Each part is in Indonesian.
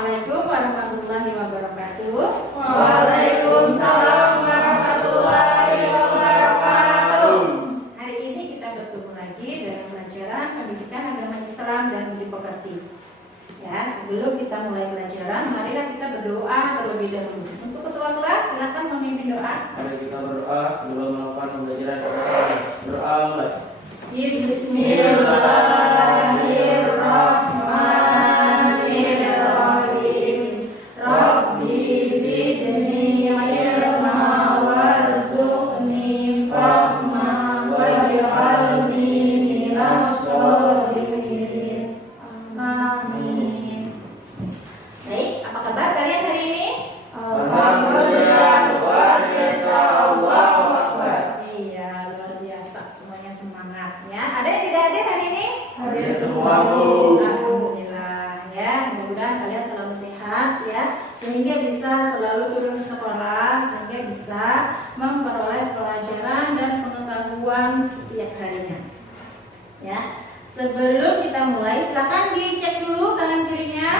Assalamualaikum warahmatullahi wabarakatuh. Waalaikumsalam warahmatullahi wabarakatuh. Hari ini kita bertemu lagi dalam pelajaran pendidikan agama Islam dan budi pekerti. Ya, sebelum kita mulai pelajaran, marilah kita berdoa terlebih dahulu. Untuk ketua kelas, silakan memimpin doa. Mari kita berdoa sebelum melakukan pembelajaran. Doa mulai. Bismillahirrahmanirrahim. Rabbi zidni ilma warzuqni fahma waj'alni minas sholihin. Amin. Baik, apa kabar kalian hari ini? Alhamdulillah, luar biasa, Allahu Akbar. Iya, luar biasa, semuanya semangat ya. Ada yang tidak hadir hari ini? Hadir semua, Bu. Alhamdulillah ya, mudah-mudahan kalian selalu sehat ya, sehingga bisa selalu turun ke sekolah, sehingga bisa memperoleh pelajaran dan pengetahuan setiap harinya. Ya, sebelum kita mulai, silakan dicek dulu kanan kirinya.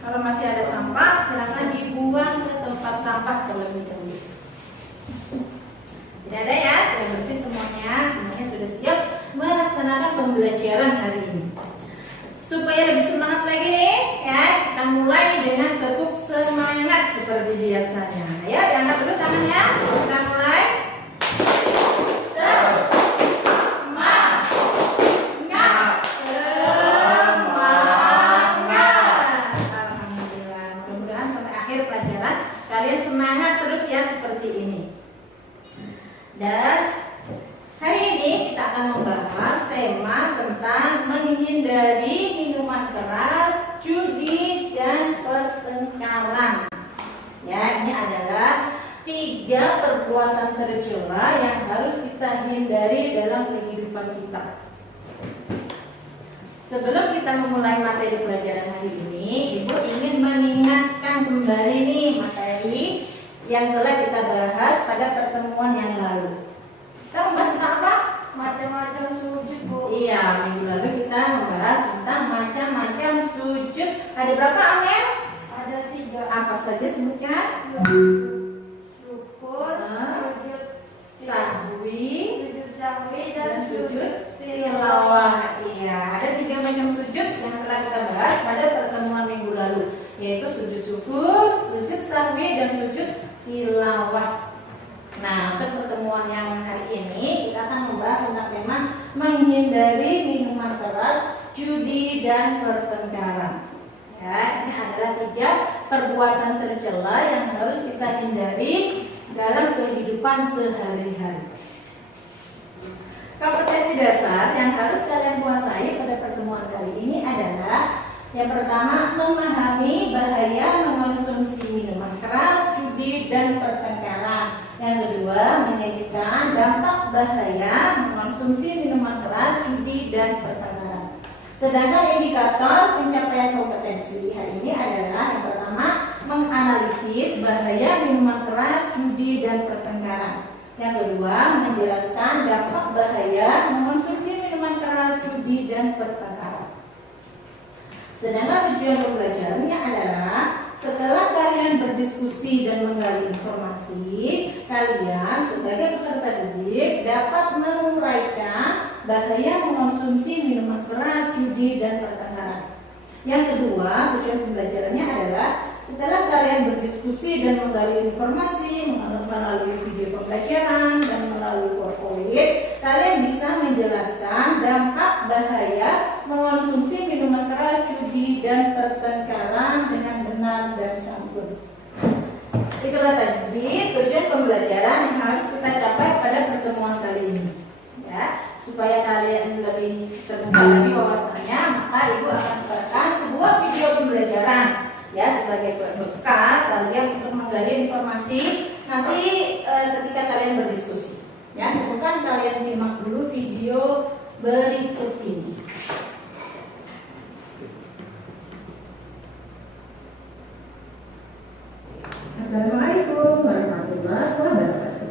Kalau masih ada sampah, silakan dibuang ke tempat sampah terlebih dahulu. Tidak ada ya, sudah bersih semuanya sudah siap melaksanakan pembelajaran hari ini. Supaya lebih semangat lagi nih, ya, kita mulai dengan tepuk semangat seperti biasanya. Ayo, diangkat dulu tangannya. Kita mulai. Semangat. Alhamdulillah. Mudah-mudahan sampai akhir pelajaran kalian semangat terus ya seperti ini. Dan hari ini kita akan membahas tema tentang menghindari minuman keras, judi, dan pertengkaran. Ya, ini adalah 3 perbuatan tercela yang harus kita hindari dalam kehidupan kita. Sebelum kita memulai materi pelajaran hari ini, Ibu ingin mengingatkan kembali nih materi yang telah kita bahas pada pertemuan yang lalu. Kita membahas tentang apa? Macam-macam sujud, Bu. Iya, minggu lalu kita membahas tentang macam-macam sujud. Ada berapa, Amel? Ada 3. Apa saja sebutkan? Syukur, sujud Sahwi sujud sahwi dan dan sujud sujud tilawah. tilawah. Iya, ada 3 macam sujud yang telah kita bahas pada pertemuan minggu lalu, yaitu sujud syukur, sujud sahwi, dan sujud tilawah. Nah, untuk pertemuan yang hari ini kita akan membahas tentang tema menghindari minuman keras, judi, dan pertengkaran. Ya, ini adalah 3 perbuatan tercela yang harus kita hindari dalam kehidupan sehari-hari. Kompetensi dasar yang harus kalian kuasai pada pertemuan kali ini adalah yang pertama, memahami bahaya mengonsumsi minuman keras, judi, dan pertengkaran. Yang kedua, menyajikan dampak bahaya mengonsumsi minuman keras, judi, dan pertengkaran. Sedangkan indikator pencapaian kompetensi hari ini adalah yang pertama, menganalisis bahaya minuman keras, judi, dan pertengkaran. Yang kedua, menjelaskan dampak bahaya mengonsumsi minuman keras, judi, dan pertengkaran. Sedangkan tujuan pembelajarannya adalah setelah kalian berdiskusi dan menggali informasi, kalian sebagai peserta didik dapat menguraikan bahaya mengonsumsi minuman keras, judi, dan pertengkaran. Yang kedua, tujuan pembelajarannya adalah setelah kalian berdiskusi dan menggali informasi melalui video pembelajaran dan melalui PowerPoint, kalian bisa menjelaskan dampak bahaya mengonsumsi minuman keras, judi, dan pertengkaran dengan benar dan santun. Itulah tadi tujuan pembelajaran yang harus kita capai pada pertemuan kali ini. Ya, supaya kalian lebih terbuka lagi wawasannya, maka Ibu akan sertakan sebuah video pembelajaran ya sebagai bekal kalian untuk menggali informasi nanti ketika kalian berdiskusi. Ya, sebelum kalian simak dulu video berikut ini. Assalamualaikum warahmatullahi wabarakatuh.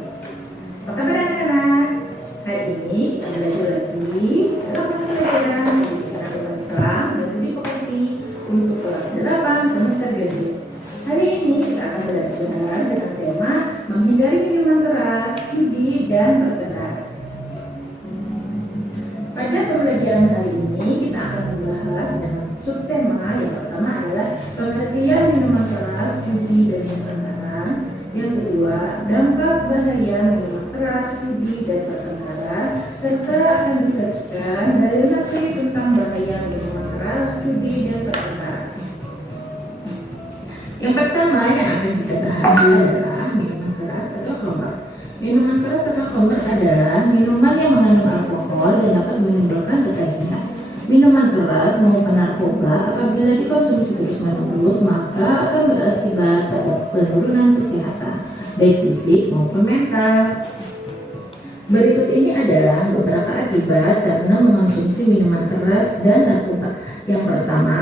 Apa kabar anak-anak? Hari ini kita belajar lagi dalam pembelajaran pendidikan agama Islam dan budi pekerti untuk kelas 8 semester 2. dan pertengkaran. Pada pembelajaran kali ini kita akan membahas dengan subtema yang pertama adalah pengertian minuman keras, judi, dan pertengkaran. Yang kedua, dampak bahaya minuman keras, judi, dan pertengkaran, serta akan disajikan dalil nafsi tentang bahaya minuman keras, judi, dan pertengkaran. Yang pertama yang akan kita bahas adalah minuman keras atau khamar. Minuman keras atau khamar adalah minuman yang mengandung alkohol dan dapat menimbulkan ketagihan. Minuman keras maupun narkoba apabila dikonsumsi terus-menerus maka akan berakibat pada penurunan kesehatan, baik fisik maupun mental. Berikut ini adalah beberapa akibat karena mengonsumsi minuman keras dan narkoba. Yang pertama,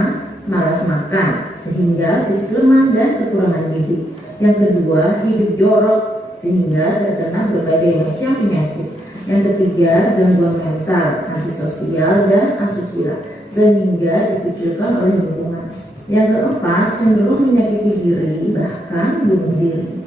malas makan sehingga fisik lemah dan kekurangan gizi. Yang kedua, hidup jorok sehingga terkena berbagai macam penyakit. Yang ketiga, gangguan mental, antisosial, dan asusila sehingga dikucilkan oleh lingkungan. Yang keempat, cenderung menyakiti diri bahkan bunuh diri.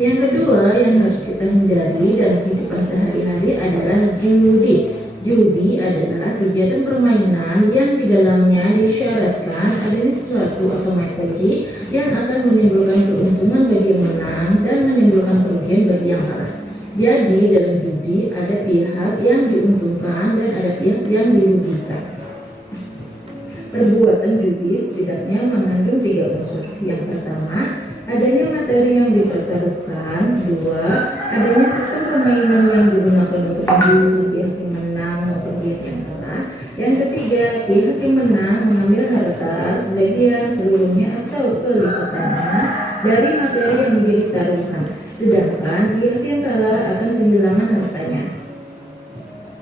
Yang kedua yang harus kita hindari dalam kehidupan sehari-hari adalah judi. Judi adalah kegiatan permainan yang di dalamnya disyaratkan adanya sesuatu atau materi yang akan menimbulkan keuntungan bagi yang menang dan menimbulkan kerugian bagi yang kalah. Jadi dalam judi ada pihak yang diuntungkan dan ada pihak yang dirugikan. Perbuatan judi setidaknya mengandung 3 unsur. Yang pertama, adanya materi yang dipertaruhkan. Kedua, adanya sistem permainan yang digunakan untuk menjudi pihak yang menang maupun pihak yang kalah. Yang ketiga, pihak yang menang mengambil harta sebagian, seluruhnya atau kelipatannya dari materi yang menjadi taruhan, sedangkan pihak yang kalah akan kehilangan hartanya.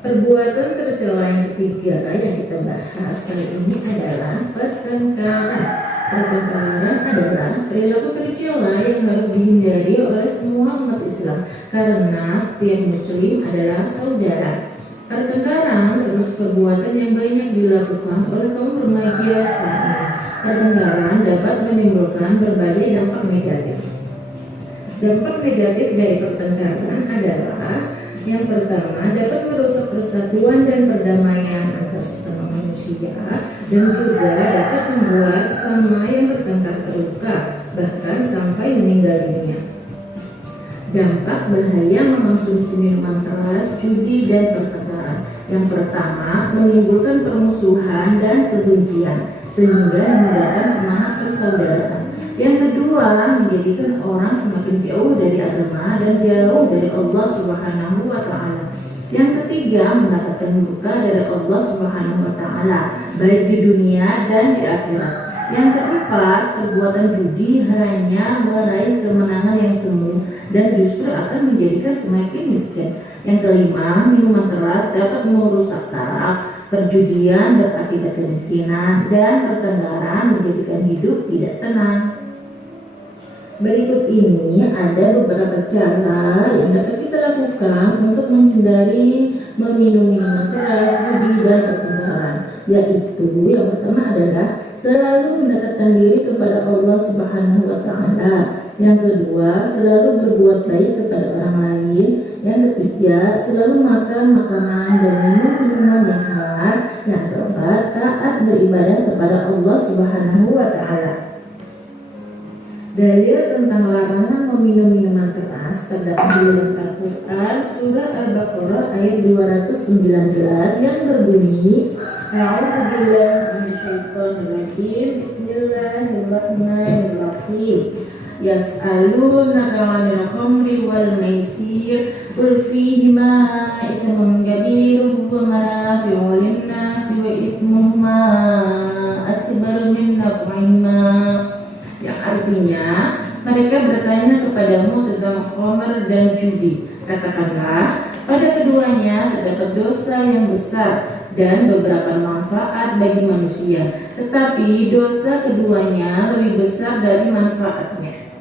Perbuatan tercela yang ketiga yang kita bahas kali ini adalah pertengkaran. Pertengkaran adalah perilaku tercela yang harus dihindari oleh semua umat Islam karena setiap muslim adalah saudara. Pertengkaran termasuk perbuatan yang banyak dilakukan oleh kaum remaja sekarang. Pertengkaran dapat menimbulkan berbagai dampak negatif. Dampak negatif dari pertengkaran adalah yang pertama, dapat merusak persatuan dan perdamaian antar sesama manusia dan juga dapat membuat sesama yang bertengkar terluka, bahkan sampai meninggal dunia. Dampak bahaya mengonsumsi minuman keras, judi, dan pertengkaran. Yang pertama, menimbulkan permusuhan dan kebencian sehingga meninggalkan semangat persaudaraan. Yang kedua, menjadikan orang semakin jauh dari agama dan jauh dari Allah Subhanahu wa Ta'ala. Yang ketiga, mendapatkan murka dari Allah Subhanahu wa Ta'ala, baik di dunia dan di akhirat. Yang keempat, perbuatan judi hanya meraih kemenangan yang semu dan justru akan menjadikan semakin miskin. Yang kelima, minuman keras dapat merusak saraf. Perjudian berakibat kemiskinan dan pertengkaran menjadikan hidup tidak tenang. Berikut ini ada beberapa cara yang dapat kita lakukan untuk menghindari meminum minuman keras, judi, dan pertengkaran. Yaitu yang pertama adalah selalu mendekatkan diri kepada Allah Subhanahu wa Ta'ala. Yang kedua, selalu berbuat baik kepada orang lain. Yang ketiga, selalu makan makanan dan minum minuman yang halal. Yang keempat, taat beribadah kepada Allah Subhanahu wa Ta'ala. Dalil tentang larangan meminum minuman keras terdapat di dalam Al-Quran Surah Al-Baqarah ayat 219 yang berbunyi, A'udzubillahi minasyaitonirrajim, Bismillahirrahmanirrahim. Yas'alunaka 'anil khamri wal maisir qul fihima ismun kabirun wa manafi'u lin-nasi wa ismuhuma akbar min naf'ihima. Yang artinya mereka bertanya kepadamu tentang khamr dan judi. Katakanlah, pada keduanya terdapat dosa yang besar dan beberapa manfaat bagi manusia, tetapi dosa keduanya lebih besar dari manfaatnya.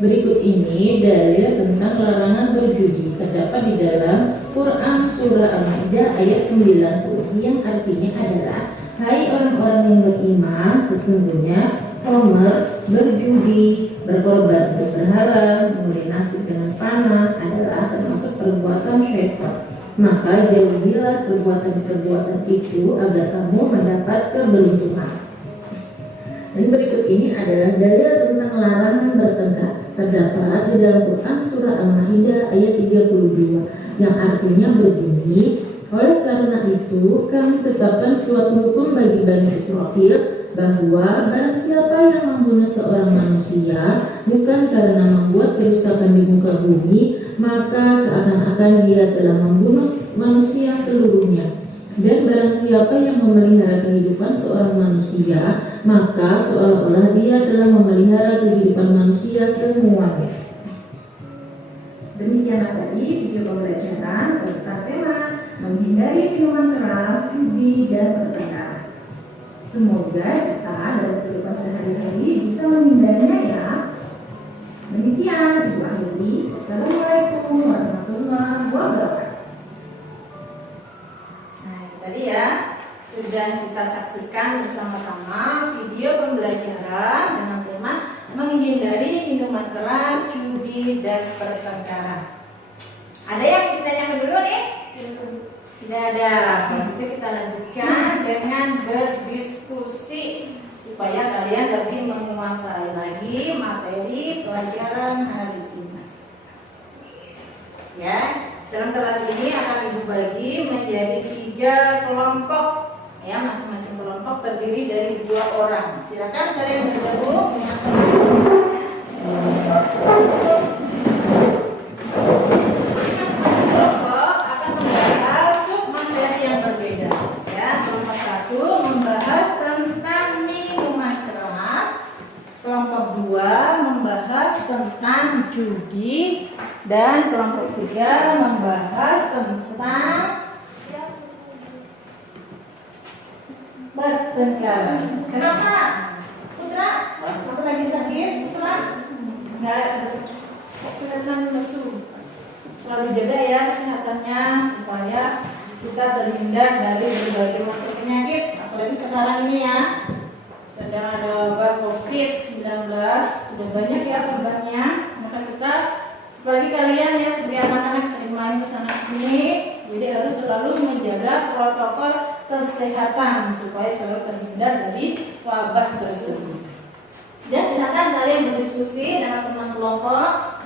Berikut ini dalil tentang larangan berjudi terdapat di dalam Quran Surah Al-Maidah ayat 90 yang artinya adalah, hai orang-orang yang beriman, sesungguhnya khamr, berjudi, berkorban untuk berhala, memberi nasib dengan panah, perbuatan syaitan. Maka jauhilah perbuatan-perbuatan itu agar kamu mendapat keberuntungan. Dan berikut ini adalah dalil tentang larangan bertengkar. Terdapat di dalam Quran surah Al-Maidah ayat 32 yang artinya berbunyi, oleh karena itu kami tetapkan suatu hukum bagi Bani Israil bahwa barang siapa yang membunuh seorang manusia bukan karena membuat kerusakan di muka bumi, maka seakan-akan dia telah membunuh manusia seluruhnya. Dan barang siapa yang memelihara kehidupan seorang manusia, maka seolah-olah dia telah memelihara kehidupan manusia semuanya. Demikianlah tadi video pembelajaran tentang tema menghindari minuman keras, judi, dan pertengkaran. Semoga kita dalam kehidupan sehari-hari bisa menghindarinya ya. Demikian Ibu akhiri. Assalamualaikum warahmatullahi wabarakatuh. Nah, tadi ya sudah kita saksikan bersama-sama video pembelajaran dengan tema menghindari minuman keras, judi, dan pertengkaran. Ada yang ditanya dulu nih? Tidak ada. Kalau itu kita lanjutkan dengan berdiskusi supaya kalian lebih menguasai lagi materi pelajaran hari ini. Ya, dalam kelas ini akan Ibu bagi menjadi 3 kelompok. Ya, masing-masing kelompok terdiri dari 2 orang. Silakan kalian bergabung dengan kelompok akan membahas submateri yang berbeda. Ya, kelompok 1 membahas tentang minuman keras. Kelompok 2 membahas tentang judi. Dan kelompok 3 membahas tentang pertengkaran. Kenapa? Putra, aku lagi sakit, Putra? Enggak, kelihatan lesu. Selalu jaga ya kesehatannya supaya kita terhindar dari berbagai macam penyakit. Apalagi sekarang ini ya, sedang ada wabah COVID-19, sudah banyak ya korbannya. Maka kita, apalagi kalian ya seperti anak-anak sering main kesana sini, jadi harus selalu menjaga protokol kesehatan supaya selalu terhindar dari wabah tersebut. Ya, silakan kalian berdiskusi dengan teman kelompok.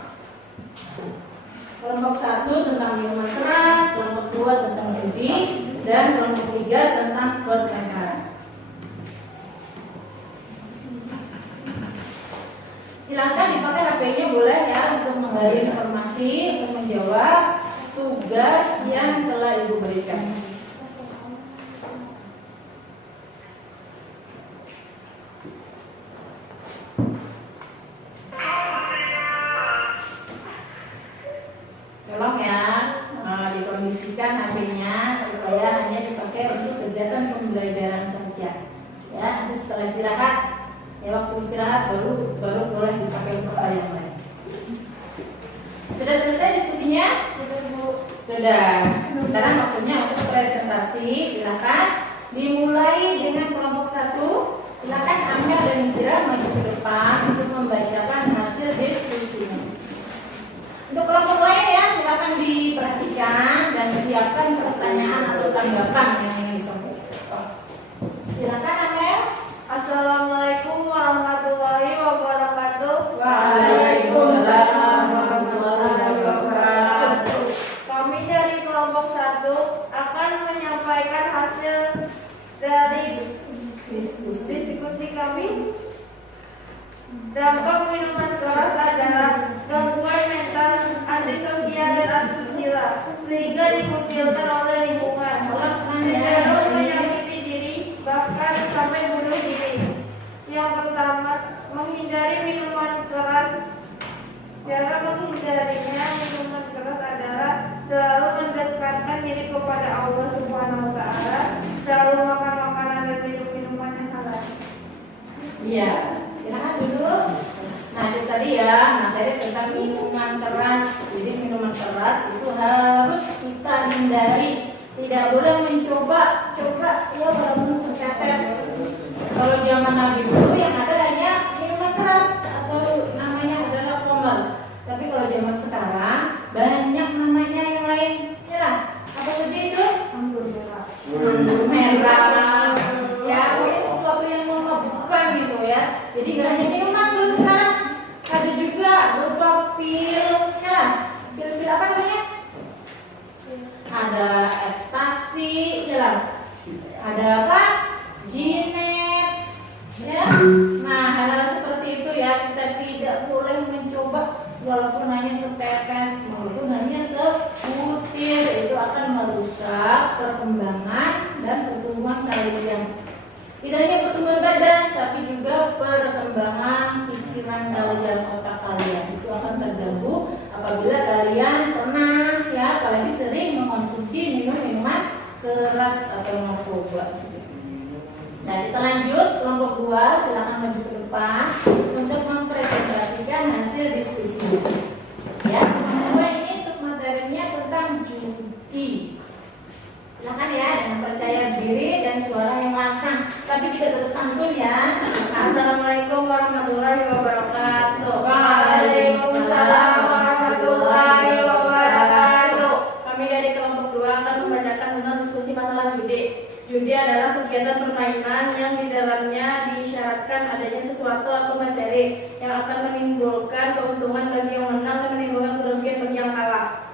Kelompok 1 tentang minuman keras, kelompok 2 tentang judi, dan kelompok 3 tentang pertengkaran. Silakan dipakai HP-nya boleh ya untuk menggali informasi, untuk menjawab tugas yang telah Ibu berikan. Tolong ya dikondisikan HP-nya supaya hanya dipakai untuk kegiatan pembelajaran saja. Ya, nanti setelah istirahat, ya waktu istirahat baru boleh dipakai untuk hal yang lain. Sudah selesai diskusinya? Sudah. Sekarang waktunya untuk presentasi. Silakan dimulai dengan kelompok 1. Silakan Amel dan Hijrah maju ke depan untuk membacakan hasil diskusinya. Untuk kelompok lain ya, silakan diperhatikan dan siapkan pertanyaan atau tanggapan yang ingin disampaikan. Silakan Amel. Assalamualaikum warahmatullahi wabarakatuh. Waalaikumsalam warahmatullahi wabarakatuh. Kami dari kelompok 1 akan menyampaikan hasil dari diskusi kami. Dampak minuman keras adalah gangguan mental, antisosial dan asusila, sehingga dikucilkan oleh lingkungan, cenderung menyakiti diri, bahkan sampai bunuh diri. Yang pertama, menghindari minuman keras. Cara menghindarinya minuman keras adalah selalu mendekatkan diri kepada Allah Subhanahu wa Ta'ala, selalu makan makanan dan minum minuman yang halal. Iya. Silakan dulu. Nah, itu tadi ya materi tentang minuman keras. Jadi minuman keras itu harus kita hindari. Tidak boleh mencoba ya walaupun setetes. Kalau zaman Nabi dulu yang ada hanya minuman keras atau namanya adalah khamar. Tapi kalau zaman sekarang banyak namanya cairan, ya pokoknya sesuatu yang memabukkan gitu ya. Jadi nggak hanya minuman, terus sekarang ada juga berupa pil, ya pil-pil apa namanya? Ada ekstasi, ya lah. Ada apa? Jinet, ya. Nah hal-hal seperti itu ya kita tidak boleh mencoba walaupun hanya setetes, walaupun hanya sebutir, itu akan merusak perkembangan dan pertumbuhan kalian. Tidak hanya pertumbuhan badan, tapi juga perkembangan pikiran kalian, otak kalian itu akan terganggu apabila kalian pernah ya, apalagi sering mengkonsumsi minuman keras atau narkoba. Nah kita lanjut kelompok 2, silakan maju ke depan untuk mempresentasikan hasil diskusi. Ya, kelompok 2 ini submaterinya tentang judi. Silakan ya, dengan percaya diri dan suara yang lantang, tapi juga tetap santun ya. Assalamualaikum warahmatullahi wabarakatuh. Waalaikumsalam warahmatullahi wabarakatuh. Kami dari kelompok 2 akan membacakan tentang diskusi masalah judi. Judi adalah kegiatan permainan yang di dalamnya disyaratkan adanya sesuatu atau materi yang akan menimbulkan keuntungan bagi yang menang dan menimbulkan kerugian bagi yang kalah.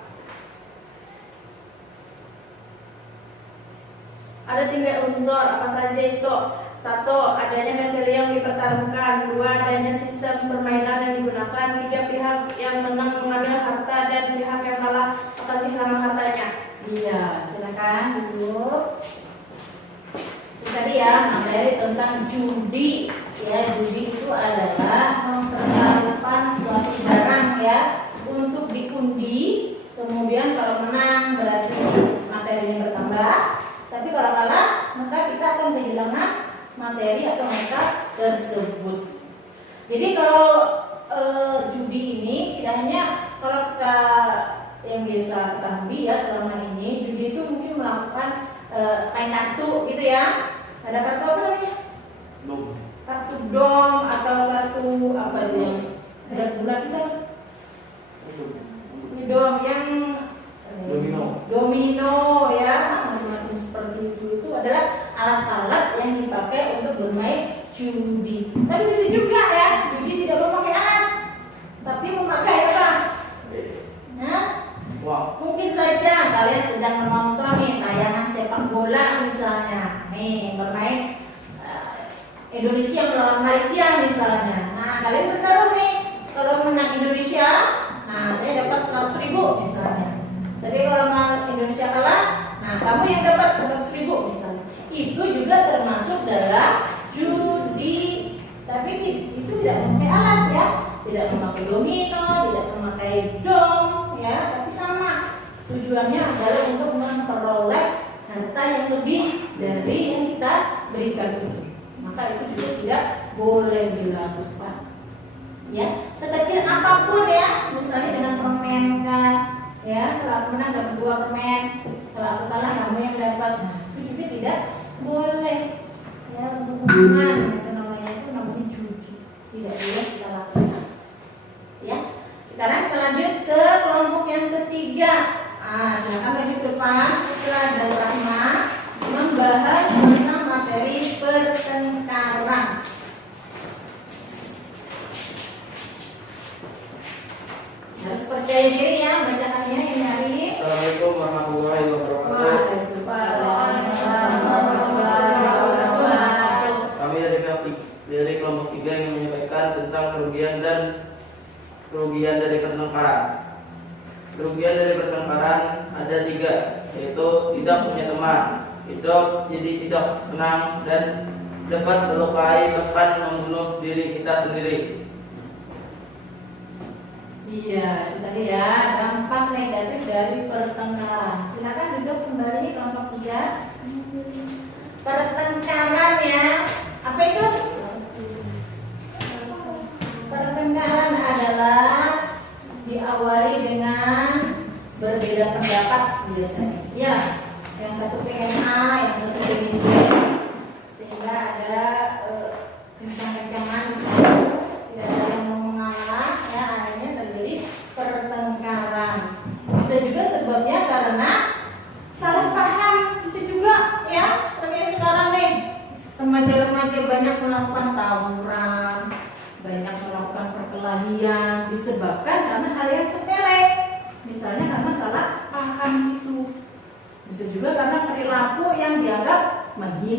Ada 3 unsur, apa saja itu? 1. Adanya materi yang dipertaruhkan. 2. Adanya sistem permainan yang digunakan. 3. Pihak yang menang mengambil harta dan pihak yang kalah akan kehilangan hartanya. Iya, silakan duduk. Tadi ya materi tentang judi, ya judi itu adalah mempertaruhkan suatu barang ya untuk diundi, kemudian kalau menang berarti materinya bertambah, tapi kalau kalah maka kita akan kehilangan materi atau harta tersebut. Jadi kalau judi ini tidak hanya kalau kita yang biasa ketahui ya selama ini, judi itu mungkin melakukan main kartu gitu ya. Ada kartu apa namanya? Kartu dom atau kartu apa yang ada bulan kita? Dom yang domino ya, macam-macam seperti itu adalah alat-alat yang dipakai untuk bermain judi. Tapi bisa juga ya, judi tidak memakai alat, tapi memakai apa? Nah, mungkin saja kalian sedang menonton nih tayangan sepak bola misalnya, nih bermain Indonesia melawan Malaysia misalnya. Nah kalian bertaruh nih, kalau menang Indonesia, nah saya dapat 100.000 misalnya. Tapi kalau menang Indonesia kalah, nah kamu yang dapat 100.000 misalnya. Itu juga termasuk dalam judi. Tapi itu tidak memakai alat ya, tidak memakai domino, tidak memakai dom ya, tapi sama tujuannya adalah untuk memperoleh harta yang lebih dari yang kita berikan itu. Maka itu juga tidak boleh dilakukan. Ya, sekecil apapun ya, misalnya dengan permen kan, ya kalau aku menang dapat 2 permen, kalau aku kalah kamu yang dapat. Nah, itu juga tidak boleh ya untuk hubungan itu namanya judi, tidak boleh kita lakukan. Ya, sekarang kita lanjut ke kelompok yang ketiga. Silakan maju ke depan. Setelah Abdul Rahman membahas tentang materi pertengkaran. Harus percaya diri ya, bacaannya yang nyari. Assalamualaikum warahmatullahi wabarakatuh. Kami dari kelompok 3 yang menyampaikan tentang kerugian dari pertengkaran. Kerugian dari pertengkaran ada 3, yaitu tidak punya teman, jadi tidak menang, dan dapat melukai bahkan membunuh diri kita sendiri. Iya, itu tadi ya dampak negatif dari pertengkaran. Silakan duduk kembali kelompok 3. Pertengkaran ya, apa itu? Pertengkaran adalah diawali dengan berbeda pendapat biasanya. Ya, yang satu pengen A, yang satu pengen B, sehingga ada kencang-kencangan, tidak ada yang mau mengalah, ya akhirnya terjadi pertengkaran. Bisa juga sebabnya karena salah paham, bisa juga ya, terkait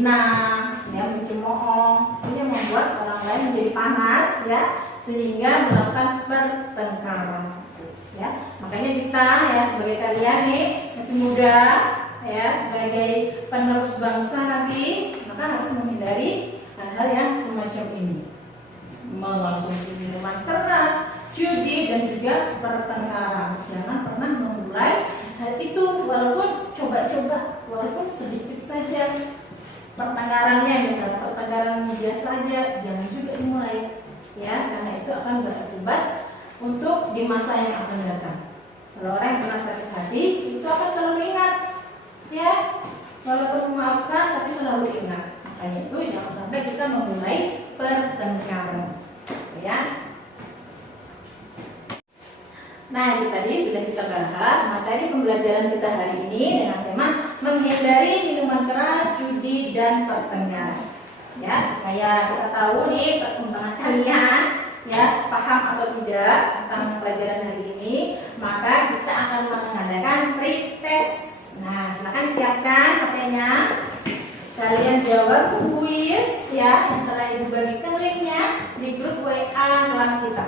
menghina, ya, mencemooh, ini membuat orang lain menjadi panas, ya, sehingga melakukan pertengkaran. Ya, makanya kita ya sebagai kalian nih masih muda, ya, sebagai penerus bangsa nanti, maka harus menghindari hal-hal yang semacam ini, mengonsumsi minuman keras, judi, dan juga pertengkaran. Jangan pernah memulai hal itu, walaupun coba-coba, walaupun sedikit saja pertengkarannya, misalnya pertengkaran biasa saja, jangan juga dimulai, ya, karena itu akan berakibat untuk di masa yang akan datang. Kalau orang yang pernah sakit hati, itu akan selalu ingat, ya, walaupun memaafkan, tapi selalu ingat. Makanya itu jangan sampai kita memulai pertengkaran, ya. Nah, itu tadi sudah kita bahas materi pembelajaran kita hari ini dengan tema menghindari minuman keras, judi, dan pertengkaran. Ya, supaya kita tahu nih perkembangan kalian, ya, paham atau tidak tentang pelajaran hari ini, maka kita akan mengadakan pretest. Nah, silakan siapkan HP-nya. Kalian jawab kuis, ya, yang telah Ibu bagikan linknya di grup WA kelas kita.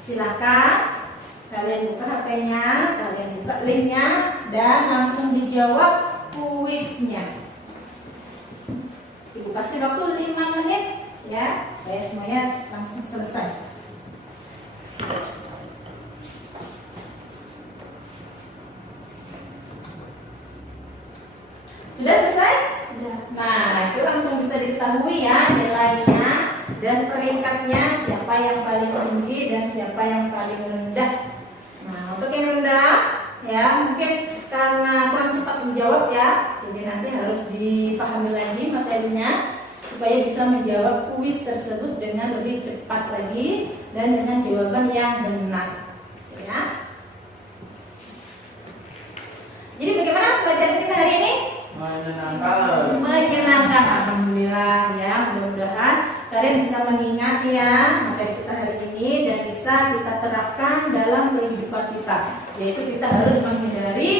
Silakan kalian buka HP-nya, kalian buka linknya, dan langsung dijawab kuisnya. Ibu kasih waktu 5 menit, ya, supaya semuanya langsung selesai. Sudah selesai? Sudah. Nah, itu langsung bisa diketahui ya nilainya dan peringkatnya, siapa yang paling tinggi dan siapa yang paling rendah. Nah, untuk yang rendah, ya, mungkin karena kurang cepat menjawab, ya, jadi nanti harus dipahami lagi materinya supaya bisa menjawab kuis tersebut dengan lebih cepat lagi dan dengan jawaban yang benar, ya. Jadi bagaimana pelajaran kita hari ini? Menyenangkan, alhamdulillah, ya. Mudah-mudahan kalian bisa mengingat, ya, materi kita hari ini dan bisa kita terapkan dalam kehidupan kita, yaitu kita harus menghindari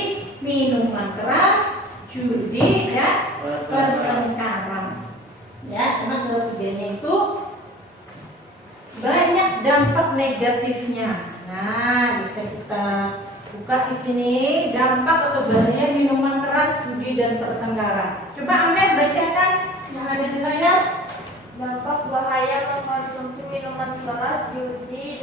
minuman keras, judi, dan pertengkaran. Ya, karena ketiganya itu banyak dampak negatifnya. Nah, bisa kita buka di sini dampak atau bahaya minuman keras, judi, dan pertengkaran. Coba Amir bacakan yang ada di layar. Dampak bahaya mengkonsumsi minuman keras, judi,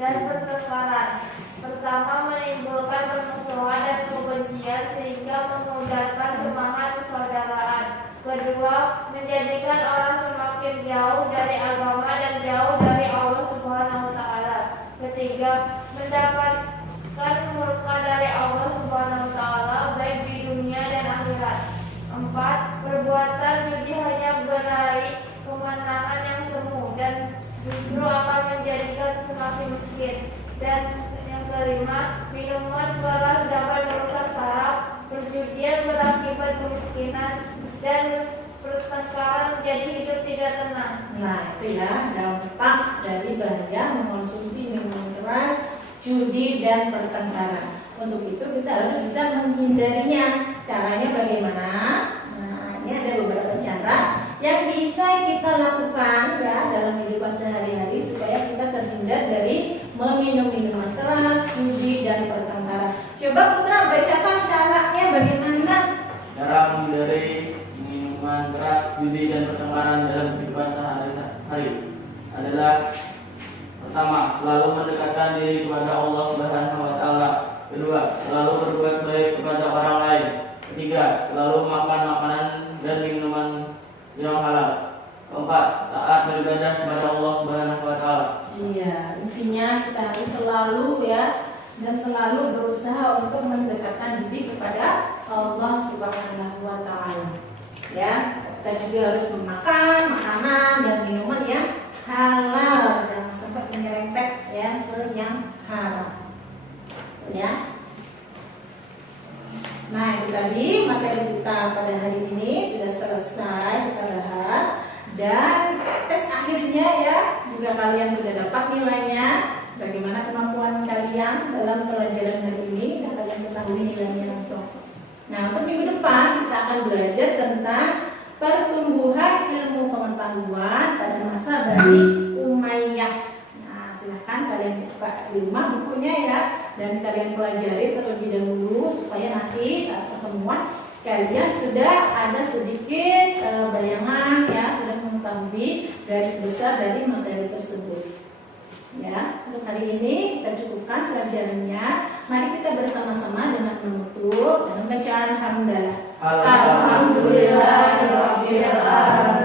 dan pertengkaran. Pertama, menimbulkan permusuhan dan kebencian sehingga memudahkan semangat persaudaraan. Kedua, menjadikan orang semakin jauh dari agama dan jauh dari Allah Subhanahu wa taala. Ketiga, mendapatkan murka dari Allah Subhanahu wa taala baik di dunia dan akhirat. 4. Perbuatan judi hanya meraih kemenangan yang semu dan justru akan menjadikan semakin miskin. Dan yang kelima, minuman keras dapat merusak saraf, perjudian berakibat kemiskinan, dan pertengkaran menjadi hidup tidak tenang. Nah, itu ya dampak dari bahaya mengkonsumsi minuman keras, judi, dan pertengkaran. Untuk itu kita harus bisa menghindarinya. Caranya bagaimana? Nah, ini ada beberapa cara yang bisa kita lakukan, ya, dalam kehidupan sehari-hari supaya kita terhindar dari meminum minuman keras, judi, dan pertengkaran. Coba Putra bacakan caranya bagaimana? Cara menghindari minuman keras, judi, dan pertengkaran dalam kehidupan sehari-hari adalah: pertama, selalu mendekatkan diri kepada Allah Subhanahu wa taala. Kedua, selalu berbuat baik kepada orang lain. Ketiga, selalu makan makanan dan minuman yang halal. Keempat, taat beribadah kepada Allah Subhanahu wa taala. Iya, intinya kita harus selalu, ya, dan selalu berusaha untuk mendekatkan diri kepada Allah Subhanahu wa taala. Ya, kita juga harus memakan makanan dan minuman yang halal, jangan sampai menyerempet, ya, ke yang haram. Ya. Nah, itu tadi materi kita pada hari ini sudah selesai kita bahas, dan tes akhirnya, ya, juga kalian sudah dapat nilainya. Bagaimana kemampuan kalian dalam pelajaran hari ini, dan kalian ketahui nilainya langsung. Nah, untuk minggu depan kita akan belajar tentang pertumbuhan ilmu pengetahuan pada masa Bani Umayyah. Nah, silahkan kalian buka di rumah bukunya ya, dan kalian pelajari terlebih dahulu supaya nanti saat pertemuan kalian sudah ada sedikit bayangan ya, sudah mengetahui garis besar dari materi tersebut. Ya, untuk hari ini kita cukupkan pelajarannya. Mari kita bersama-sama dengan menutup dan bacaan hamdalah. Alhamdulillahirabbil alamin.